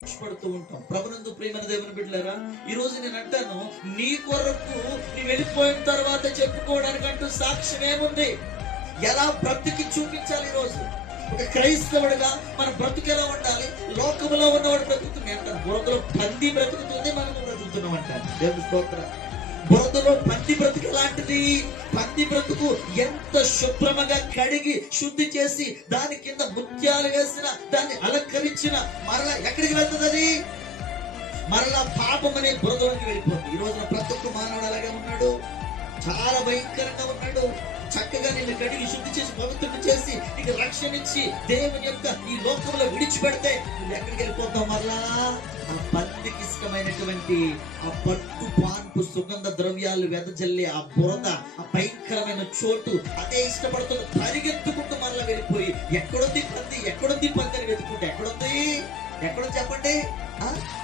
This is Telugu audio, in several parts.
పడుతూ ఉంటాం. ప్రభునందు ప్రియమైన దేవుని బిడ్డలారా, ఈ రోజు నేను అంటాను, నీ కొరకు నీ వెళ్ళిపోయిన తర్వాత చెప్పుకోవడానికంటూ సాక్ష్యం ఏముంది? ఎలా బ్రతికి చూపించాలి? ఈ రోజు ఒక క్రైస్తవుడిగా మన బ్రతుకు ఎలా ఉండాలి? లోకములో ఉన్నవాడు బ్రతుకుతుంది అంటారు, బురదలో పంది బ్రతుకుతుంది, మనము బ్రతుకుతున్నాం అంటారు. దేవుని స్తోత్రం. బురదలో పంది బ్రతుకు ఎలాంటిది? పంది బ్రతుకు ఎంత శుభ్రముగా కడిగి శుద్ధి చేసి దాని కింద ముత్యాలు వేసిన, దాన్ని అలంకరించిన, మరలా ఎక్కడికి వెళ్తుంది? అది మరలా పాపం అనే బురదలోకి వెళ్ళిపోతుంది. ఈ రోజున ప్రతి ఒక్క మానవుడు అలాగే ఉన్నాడు, చాలా భయంకరంగా ఉన్నాడు. చక్కగా నిన్ను కడిగి శుద్ధి చేసి పవిత్రుడు చేసి నీకు రక్షణ ఇచ్చి దేవుని యొక్క ఈ లోకంలో విడిచిపెడితే నువ్వు ఎక్కడికి వెళ్ళిపోతావు? మరలా ఆ పందికి ఇష్టమైనటువంటి ఆ పట్టు పాన్పు సుగంధ ద్రవ్యాలు వెదజల్లే ఆ బురద, ఆ భయంకరమైన చోటు, అదే ఇష్టపడుతున్న పరిగెత్తుకుంటూ మరలా వెళ్ళిపోయి ఎక్కడుంది పంది, ఎక్కడుంది పంది అని వెతుకుంటే ఎక్కడుంది? ఎక్కడో చెప్పండి.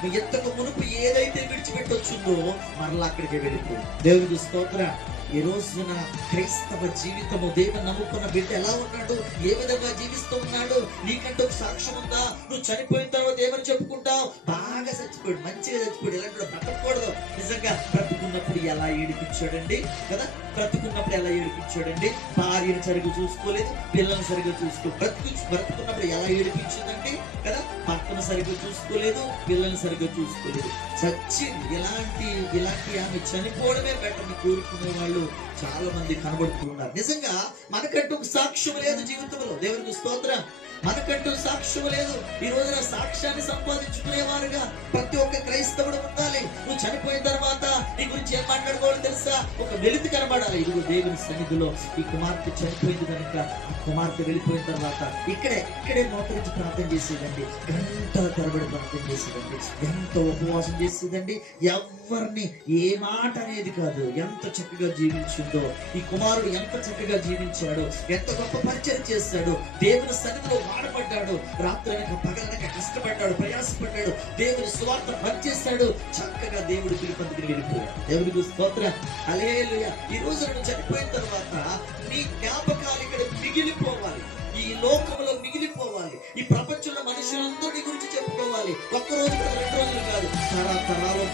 మీ ఎంతకు మునుపు ఏదైతే విడిచిపెట్టొచ్చుందో మరలా అక్కడికి వెళ్ళిపోయి. దేవునికి స్తోత్రం. ఈ రోజున క్రైస్తవ జీవితము, దేవుని నమ్ముకున్న బిడ్డ ఎలా ఉన్నాడు, ఏ విధంగా జీవిస్తూ ఉన్నాడు? నీకంటూ ఒక సాక్ష్యం ఉందా? నువ్వు చనిపోయిన తర్వాత ఏమని చెప్పుకుంటావు? బాగా చచ్చిపోయాడు, మంచిగా చచ్చిపోయాడు, ఇలాంటి బ్రతకూడదు. నిజంగా బ్రతుకున్నప్పుడు ఎలా ఏడిపించాడండి కదా? బ్రతుకున్నప్పుడు ఎలా ఏడిపించాడండి? భార్యను సరిగ్గా చూసుకోలేదు, పిల్లల్ని సరిగ్గా బ్రతుకున్నప్పుడు ఎలా ఏడిపించిందండి కదా? భర్తను సరిగ్గా చూసుకోలేదు, పిల్లల్ని సరిగ్గా చూసుకోలేదు, చచ్చింది. ఇలాంటి ఆమె చనిపోవడమే బెటర్ అని కోరుకునే వాళ్ళు చాలా మంది కనబడుతున్నారు. నిజంగా మనకంటూ సాక్ష్యం లేదు జీవితంలో. దేవునికి స్తోత్రం. మనకంటూ సాక్ష్యం లేదు. ఈ రోజున సాక్ష్యాన్ని సంపాదించుకునేవారుగా ప్రతి ఒక్క క్రైస్తవుడు ఉండాలి. నువ్వు చనిపోయిన తర్వాత నీ గురించి ఏం మాట్లాడుకోవాలో తెలుసా? ఒక వెలితి కనబడాలి. ఇదిగో దేవుని సన్నిధిలో ఈ కుమార్తె చనిపోయింది కనుక ఆ కుమార్తె వెళ్ళిపోయిన తర్వాత ఇక్కడే మోకరించి ప్రార్థన చేసేదండి, గంటల తరబడి ప్రార్థన చేసేదండి, ఎంత ఉపవాసం చేసేదండి, ఎవరిని ఏ మాట అనేది కాదు. ఎంత చక్కగా జీవించిందో ఈ కుమారుడు, ఎంత చక్కగా జీవించాడు, ఎంత గొప్ప పరిచయం చేశాడు, దేవుని సన్నిధిలో వాడబడ్డాడు, రాత్రనక పగలనక కష్టపడ్డాడు, ప్రయాసపడ్డాడు, దేవుని సువార్త పనిచేస్తాడు. చక్కగా దేవుడు పిలుపందుకుని వెళ్ళిపోయాడు. దేవుడికి స్తోత్రం. హల్లెలూయా. ఈ రోజు నువ్వు చనిపోయిన తర్వాత నీ జ్ఞాపకాలు ఇక్కడ మిగిలిపోవాలి, ఈ లోకంలో మిగిలిపోవాలి, ఈ ప్రపంచంలో మనుషులందరినీ గురించి చెప్పుకోవాలి. ఒక్క రోజు 2 రోజులు కాదు, తరాలు